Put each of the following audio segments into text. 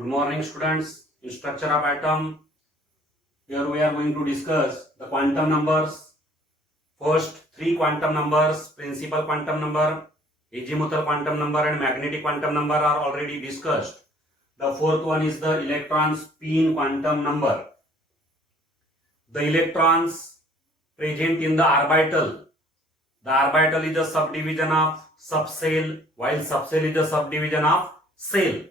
Good morning, students. In structure of atom, here we are going to discuss the quantum numbers. First three quantum numbers, principal quantum number, azimuthal quantum number and magnetic quantum number are already discussed. The fourth one is the electron spin quantum number. The electrons present in the orbital. The orbital is a subdivision of subcell, while subcell is a subdivision of cell.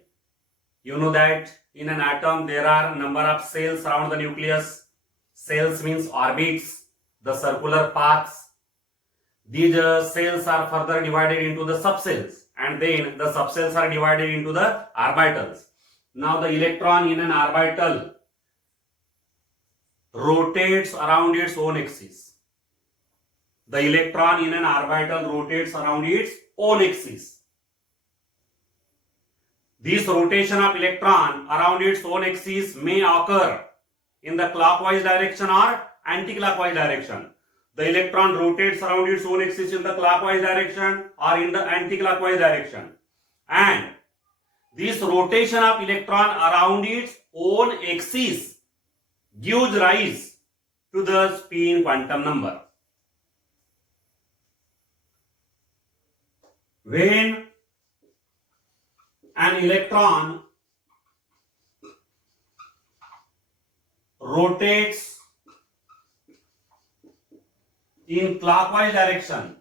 You know that in an atom there are number of cells around the nucleus. Cells means orbits, the circular paths. These cells are further divided into the subcells, and then the subcells are divided into the orbitals. Now the electron in an orbital rotates around its own axis. The electron in an orbital rotates around its own axis. This rotation of electron around its own axis may occur in the clockwise direction or anti-clockwise direction. The electron rotates around its own axis in the clockwise direction or in the anti-clockwise direction. And this rotation of electron around its own axis gives rise to the spin quantum number. When an electron rotates in clockwise direction,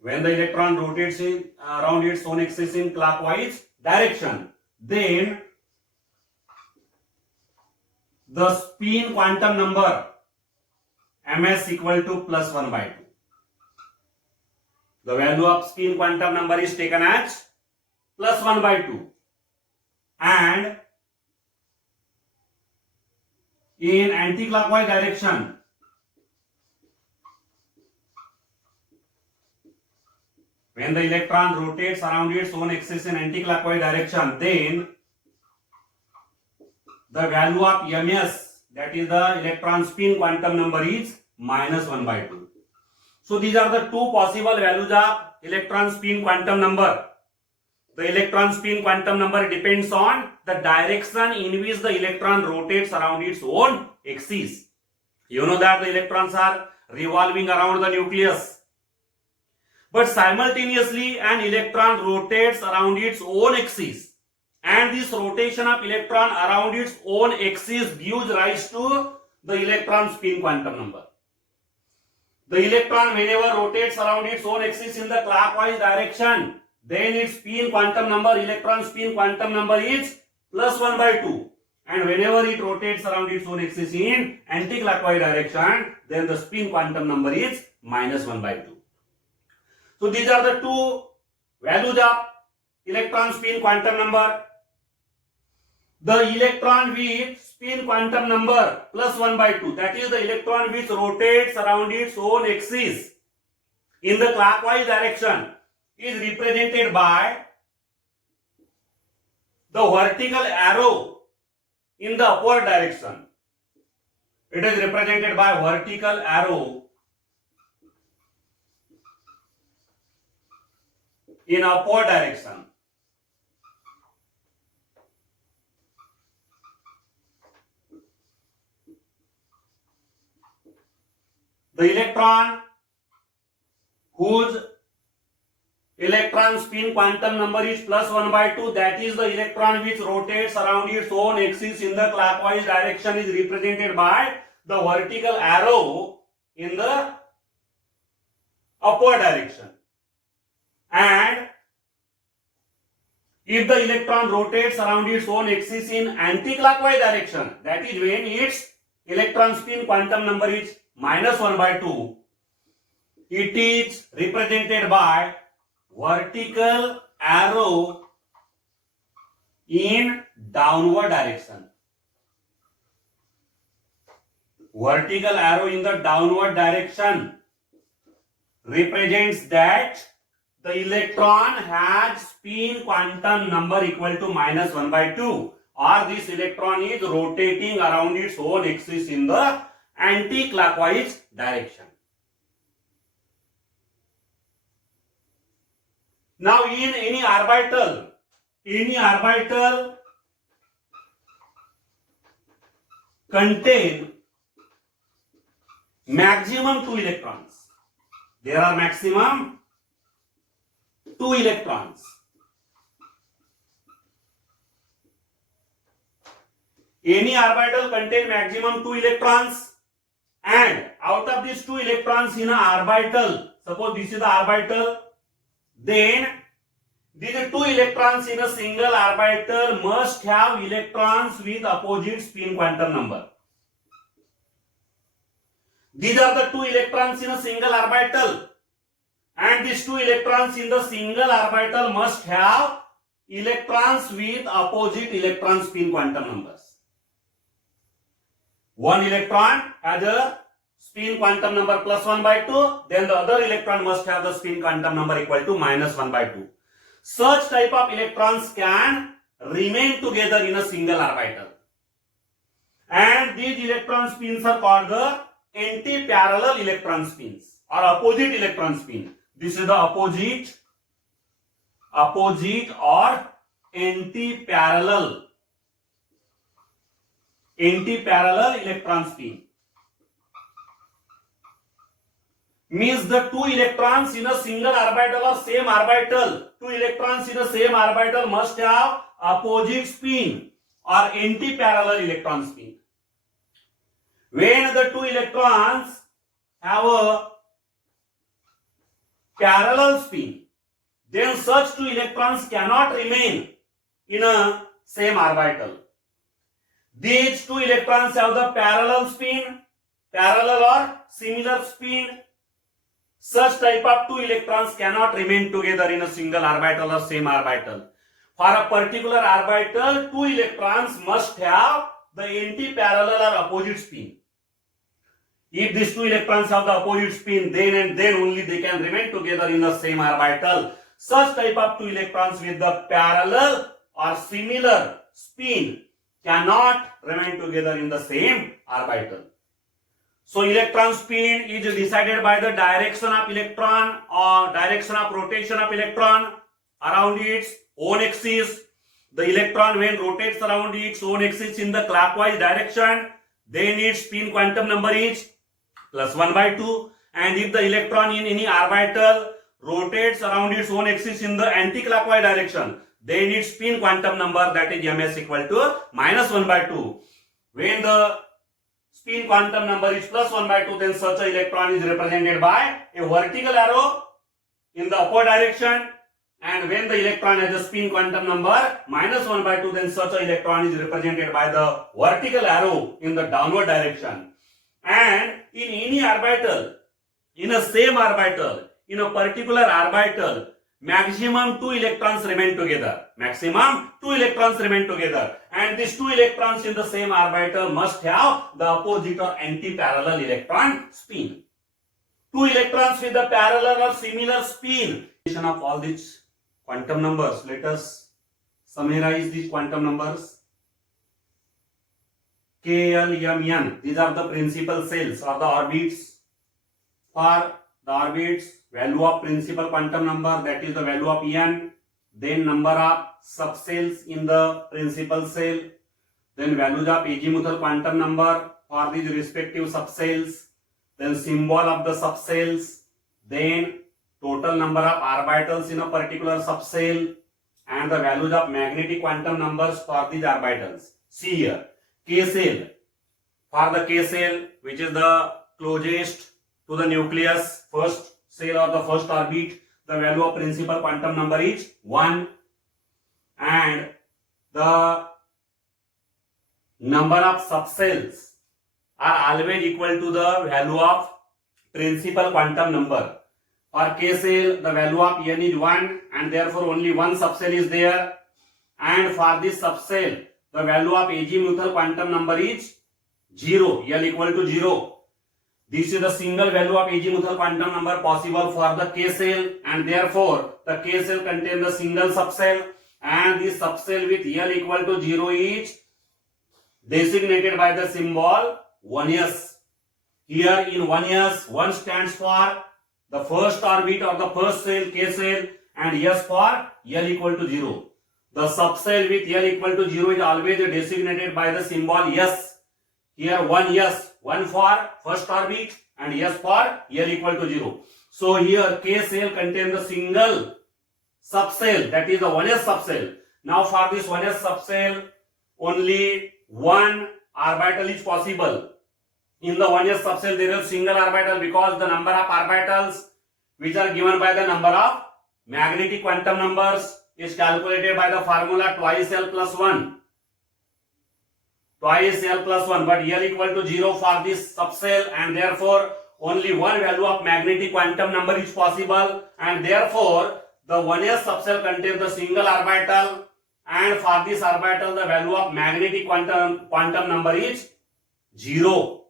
when the electron rotates around its own axis in clockwise direction, then the spin quantum number ms equal to plus 1 by 2. The value of spin quantum number is taken as plus 1 by 2. And in anti-clockwise direction, when the electron rotates around its own axis in anti-clockwise direction, then the value of ms, that is the electron spin quantum number, is minus 1 by 2. So these are the two possible values of electron spin quantum number. The electron spin quantum number depends on the direction in which the electron rotates around its own axis. You know that the electrons are revolving around the nucleus. But simultaneously an electron rotates around its own axis. And this rotation of electron around its own axis gives rise to the electron spin quantum number. The electron whenever rotates around its own axis in the clockwise direction, then its spin quantum number, electron spin quantum number, is plus 1 by 2. And whenever it rotates around its own axis in anti-clockwise direction, then the spin quantum number is minus 1 by 2. So these are the two values of electron spin quantum number. The electron with spin quantum number plus 1 by 2, that is the electron which rotates around its own axis in the clockwise direction, is represented by the vertical arrow in the upward direction. It is represented by vertical arrow in upward direction. The electron whose electron spin quantum number is plus 1 by 2, that is the electron which rotates around its own axis in the clockwise direction, is represented by the vertical arrow in the upward direction. And if the electron rotates around its own axis in anti-clockwise direction, that is when its electron spin quantum number is minus 1 by 2, it is represented by vertical arrow in downward direction. Vertical arrow in the downward direction represents that the electron has spin quantum number equal to minus 1 by 2, or this electron is rotating around its own axis in the anti-clockwise direction. Now in any orbital contain maximum 2 electrons. There are maximum 2 electrons. Any orbital contain maximum 2 electrons, and out of these 2 electrons in an orbital, suppose this is the orbital, then these 2 electrons in a single orbital must have electrons with opposite spin quantum number. These are the 2 electrons in a single orbital, and these 2 electrons in the single orbital must have electrons with opposite electron spin quantum numbers. One electron has a spin quantum number plus 1 by 2, then the other electron must have the spin quantum number equal to minus 1 by 2. Such type of electrons can remain together in a single orbital, and these electron spins are called the anti-parallel electron spins or opposite electron spin. This is the opposite or anti-parallel electron spin. Means the 2 electrons in a single orbital or same orbital, 2 electrons in a same orbital must have opposite spin or anti-parallel electron spin. When the 2 electrons have a parallel spin, then such 2 electrons cannot remain in a same orbital. These 2 electrons have the parallel spin, parallel or similar spin. Such type of 2 electrons cannot remain together in a single orbital or same orbital. For a particular orbital, 2 electrons must have the anti-parallel or opposite spin. If these 2 electrons have the opposite spin, then and then only they can remain together in the same orbital. Such type of 2 electrons with the parallel or similar spin cannot remain together in the same orbital. So electron spin is decided by the direction of electron or direction of rotation of electron around its own axis. The electron when rotates around its own axis in the clockwise direction, then its spin quantum number is plus 1 by 2. And if the electron in any orbital rotates around its own axis in the anti-clockwise direction, then its spin quantum number, that is ms, equal to minus 1 by 2. When the spin quantum number is plus 1 by 2, then such an electron is represented by a vertical arrow in the upward direction, and when the electron has a spin quantum number minus 1 by 2, then such an electron is represented by the vertical arrow in the downward direction. And in any orbital, in a same orbital, in a particular orbital, maximum 2 electrons remain together. Maximum 2 electrons remain together. And these 2 electrons in the same orbital must have the opposite or anti-parallel electron spin. 2 electrons with the parallel or similar spin. Of all these quantum numbers, let us summarize these quantum numbers. K, L, M, N. These are the principal cells or the orbits. For the orbits, value of principal quantum number, that is the value of n, then number of subcells in the principal cell, then values of azimuthal quantum number for these respective subcells, then symbol of the subcells, then total number of orbitals in a particular subcell, and the values of magnetic quantum numbers for these orbitals. See here, K cell. For the K cell, which is the closest to the nucleus, first cell or the first orbit, the value of principal quantum number is 1, and the number of subcells are always equal to the value of principal quantum number. For K cell, the value of n is 1, and therefore only one subcell is there, and for this subcell, the value of azimuthal quantum number is 0, L equal to 0. This is the single value of azimuthal quantum number possible for the K cell, and therefore the K cell contains the single subcell, and this subcell with L equal to 0 is designated by the symbol 1s. Here in 1s, 1 stands for the first orbit or the first cell, K cell, and S for L equal to 0. The subcell with L equal to 0 is always designated by the symbol S. Here one S, one for first orbit and S for L equal to 0. So here K cell contains the single subcell, that is the 1s subcell. Now for this 1s subcell, only one orbital is possible. In the 1s subcell there is single orbital because the number of orbitals which are given by the number of magnetic quantum numbers is calculated by the formula twice L plus 1. Twice L plus 1, but L equal to 0 for this subcell, and therefore only one value of magnetic quantum number is possible, and therefore the 1s subcell contains the single orbital, and for this orbital the value of magnetic quantum number is 0.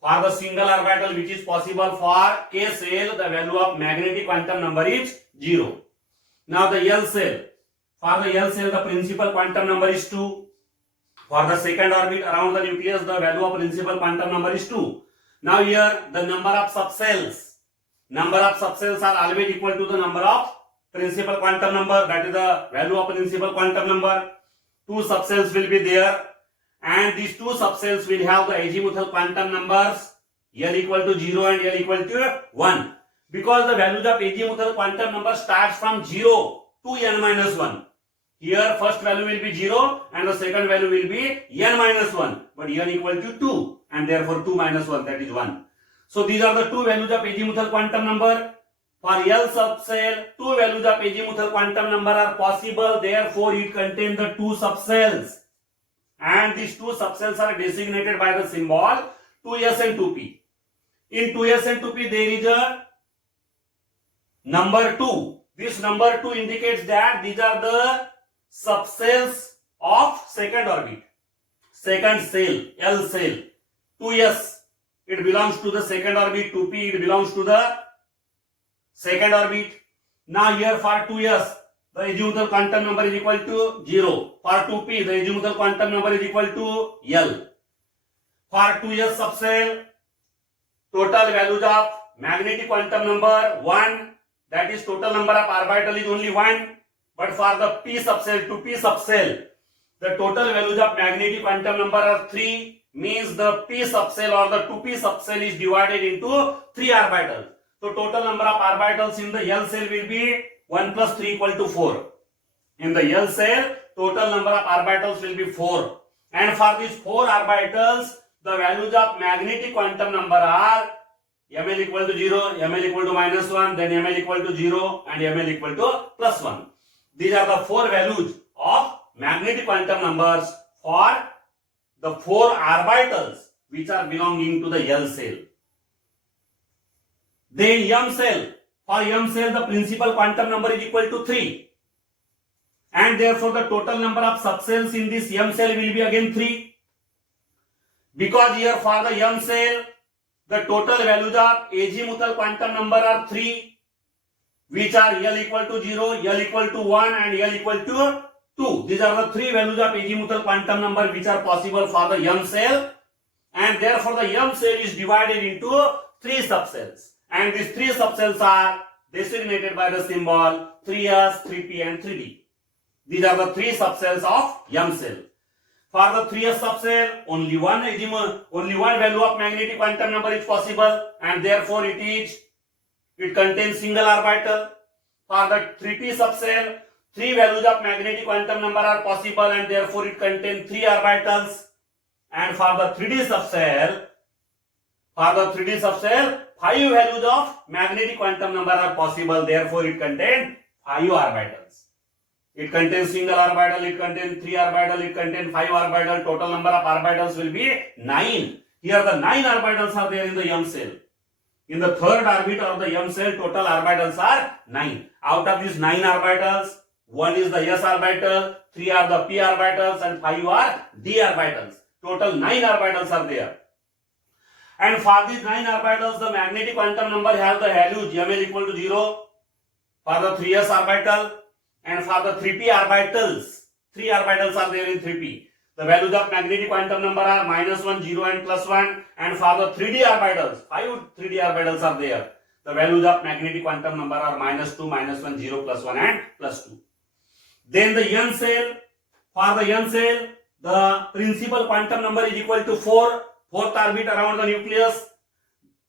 For the single orbital which is possible for K cell, the value of magnetic quantum number is 0. Now the L cell. For the L cell, the principal quantum number is 2. For the second orbit around the nucleus, the value of principal quantum number is 2. Now here the number of subcells. Number of subcells are always equal to the number of principal quantum number, that is the value of principal quantum number. 2 subcells will be there, and these 2 subcells will have the azimuthal quantum numbers L equal to 0 and L equal to 1, because the values of azimuthal quantum number starts from 0 to n minus 1. Here first value will be 0 and the second value will be n minus 1, but n equal to 2 and therefore 2 minus 1, that is 1. So these are the 2 values of azimuthal quantum number. For L subcell, 2 values of azimuthal quantum number are possible, therefore it contains the 2 subcells, and these 2 subcells are designated by the symbol 2s and 2p. In 2s and 2p there is a number 2. This number 2 indicates that these are the subcells of second orbit. Second cell, L cell. 2s, it belongs to the second orbit. 2p, it belongs to the second orbit. Now here for 2s, the azimuthal quantum number is equal to 0. For 2p, the azimuthal quantum number is equal to L. For 2s subcell, total values of magnetic quantum number 1, that is total number of orbital is only 1. But for the p subcell, 2p subcell, the total values of magnetic quantum number are 3, means the p subcell or the 2p subcell is divided into 3 orbitals. So total number of orbitals in the L cell will be 1 plus 3 equal to 4. In the L cell, total number of orbitals will be 4. And for these 4 orbitals, the values of magnetic quantum number are ml equal to 0, ml equal to minus 1, then ml equal to 0 and ml equal to plus 1. These are the 4 values of magnetic quantum numbers for the 4 orbitals which are belonging to the L cell. Then M cell. For M cell, the principal quantum number is equal to 3. And therefore, the total number of subcells in this M cell will be again 3. Because here for the M cell, the total values of azimuthal quantum number are 3, which are L equal to 0, L equal to 1 and L equal to 2. These are the 3 values of azimuthal quantum number which are possible for the M cell, and therefore the M cell is divided into 3 subcells. And these 3 subcells are designated by the symbol 3s, 3p and 3d. These are the 3 subcells of M cell. For the 3s subcell, only one value of magnetic quantum number is possible, and therefore it contains single orbital. For the 3p subcell, 3 values of magnetic quantum number are possible, and therefore it contains 3 orbitals. And for the 3d subcell, 5 values of magnetic quantum number are possible, therefore it contains 5 orbitals. It contains single orbital, it contains 3 orbital, it contains 5 orbital. Total number of orbitals will be 9. Here the 9 orbitals are there in the M cell. In the third orbit of the M cell, total orbitals are 9. Out of these 9 orbitals, 1 is the s orbital, 3 are the p orbitals and 5 are d orbitals. Total 9 orbitals are there. And for these 9 orbitals, the magnetic quantum number has the values ml equal to 0 for the 3s orbital, and for the 3p orbitals, 3 orbitals are there in 3p. The values of magnetic quantum number are minus 1, 0 and plus 1, and for the 3d orbitals, 5 3d orbitals are there. the values of magnetic quantum number are -2, -1, 0, +1 and +2. Then the n cell, for the n cell, the principal quantum number is equal to 4, fourth orbit around the nucleus.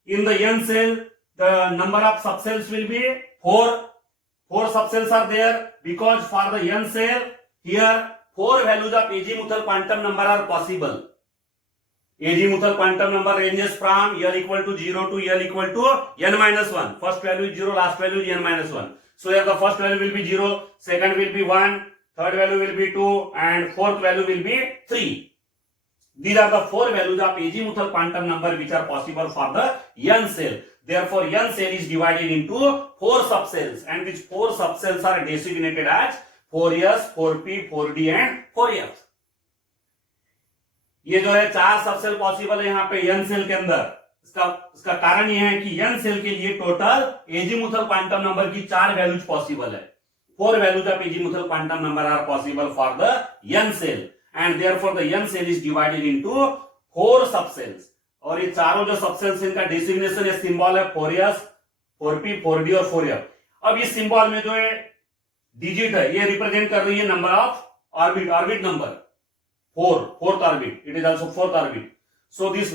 In the n cell, the number of subcells will be 4. 4 subcells are there because for the n cell, here 4 values of azimuthal quantum number are possible. Azimuthal quantum number ranges from L equal to 0 to L equal to n-1. First value is 0, last value is n-1. So here the first value will be 0, second will be 1, third value will be 2, and fourth value will be 3. These are the 4 values of azimuthal quantum number which are possible for the n cell. Therefore, n cell is divided into 4 subcells, and these 4 subcells are designated as 4s, 4p, 4d and 4f. ये जो है 4 subshell possible है यहाँ पे n cell के अंदर. इसका कारण यह है कि n सेल के लिए टोटल एजीमुथल क्वांटम नंबर की 4 वैल्यूज पॉसिबल है. 4 values of azimuthal quantum number are possible for the n cell, and therefore the n cell is divided into 4 subshells. और ये चारों जो सबसेल्स इनका डेसिग्नेशन या सिंबल है 4s, 4p, 4d और 4f. अब इस सिंबल में जो है डिजिट है ये रिप्रेजेंट कर रही है number of orbit number 4, fourth orbit. It is also 4th orbit. So this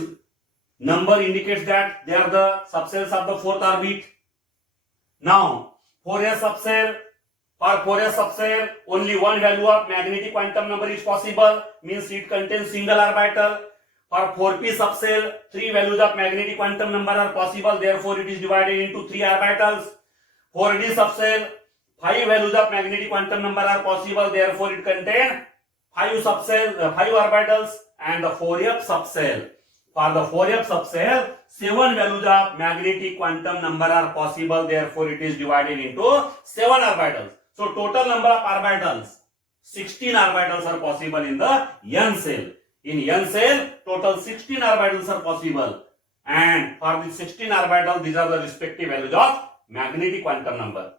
number indicates that they are the subcells of the 4th orbit. Now 4s subcell, for 4s subcell only one value of magnetic quantum number is possible, means it contains single orbital. For 4p subcell 3 values of magnetic quantum number are possible, therefore it is divided into 3 orbitals. 4d subcell 5 values of magnetic quantum number are possible, therefore it contains 5 orbitals. And the 4f subcell, for the 4f subcell 7 values of magnetic quantum number are possible, therefore it is divided into 7 orbitals. So total number of orbitals 16 orbitals are possible in the n cell. In n cell total 16 orbitals are possible, and for the 16 orbitals these are the respective values of magnetic quantum number.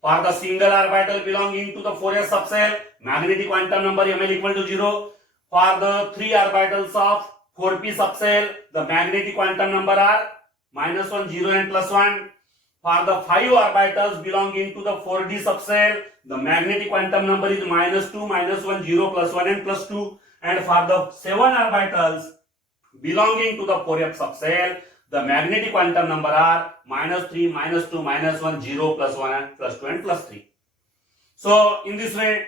For the single orbital belonging to the 4s subcell, magnetic quantum number ml equal to 0. For the 3 orbitals of 4p subcell, the magnetic quantum number are -1, 0 and +1. For the 5 orbitals belonging to the 4d subcell, the magnetic quantum number is -2, -1, 0, +1 and +2. And for the 7 orbitals belonging to the 4f subcell, the magnetic quantum number are -3, -2, -1, 0, +1 and +2 and +3. So in this way,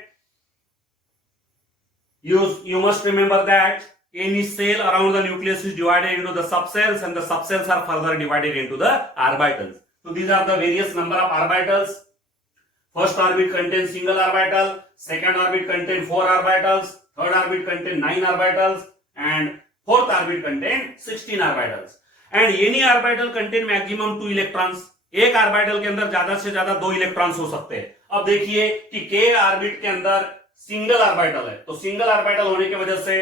you must remember that any cell around the nucleus is divided into the subcells, and the subcells are further divided into the orbitals. So these are the various number of orbitals. First orbit contains single orbital, second orbit contains 4 orbitals, third orbit contains 9 orbitals, and fourth orbit contains 16 orbitals. And any orbital contain maximum 2 electrons. एक orbital के अंदर ज्यादा से ज्यादा 2 electrons हो सकते हैं. अब देखिए कि k ऑर्बिट के अंदर सिंगल ऑर्बिटल है, तो सिंगल ऑर्बिटल होने की वजह से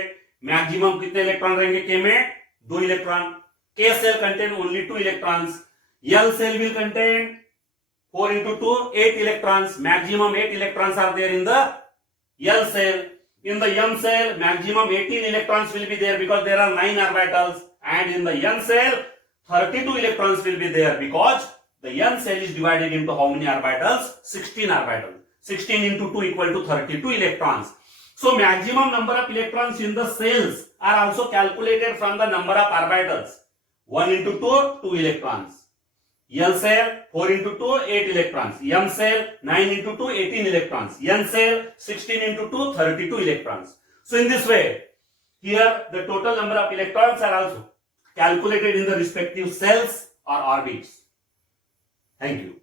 मैक्सिमम कितने इलेक्ट्रॉन रहेंगे k में? 2 electron. k cell contain only 2 electrons. L cell will contain 4 into 2, 8 electrons. Maximum 8 electrons are there in the L cell. In the M cell, maximum 18 electrons will be there because there are 9 orbitals. And in the N cell, 32 electrons will be there because the N cell is divided into how many orbitals? 16 orbitals. 16 into 2 equal to 32 electrons. So maximum number of electrons in the cells are also calculated from the number of orbitals. 1 into 2, 2 electrons. L cell 4 into 2, 8 electrons. M cell 9 into 2, 18 electrons. N cell 16 into 2, 32 electrons. So in this way, here the total number of electrons are also calculated in the respective cells or orbits. Thank you.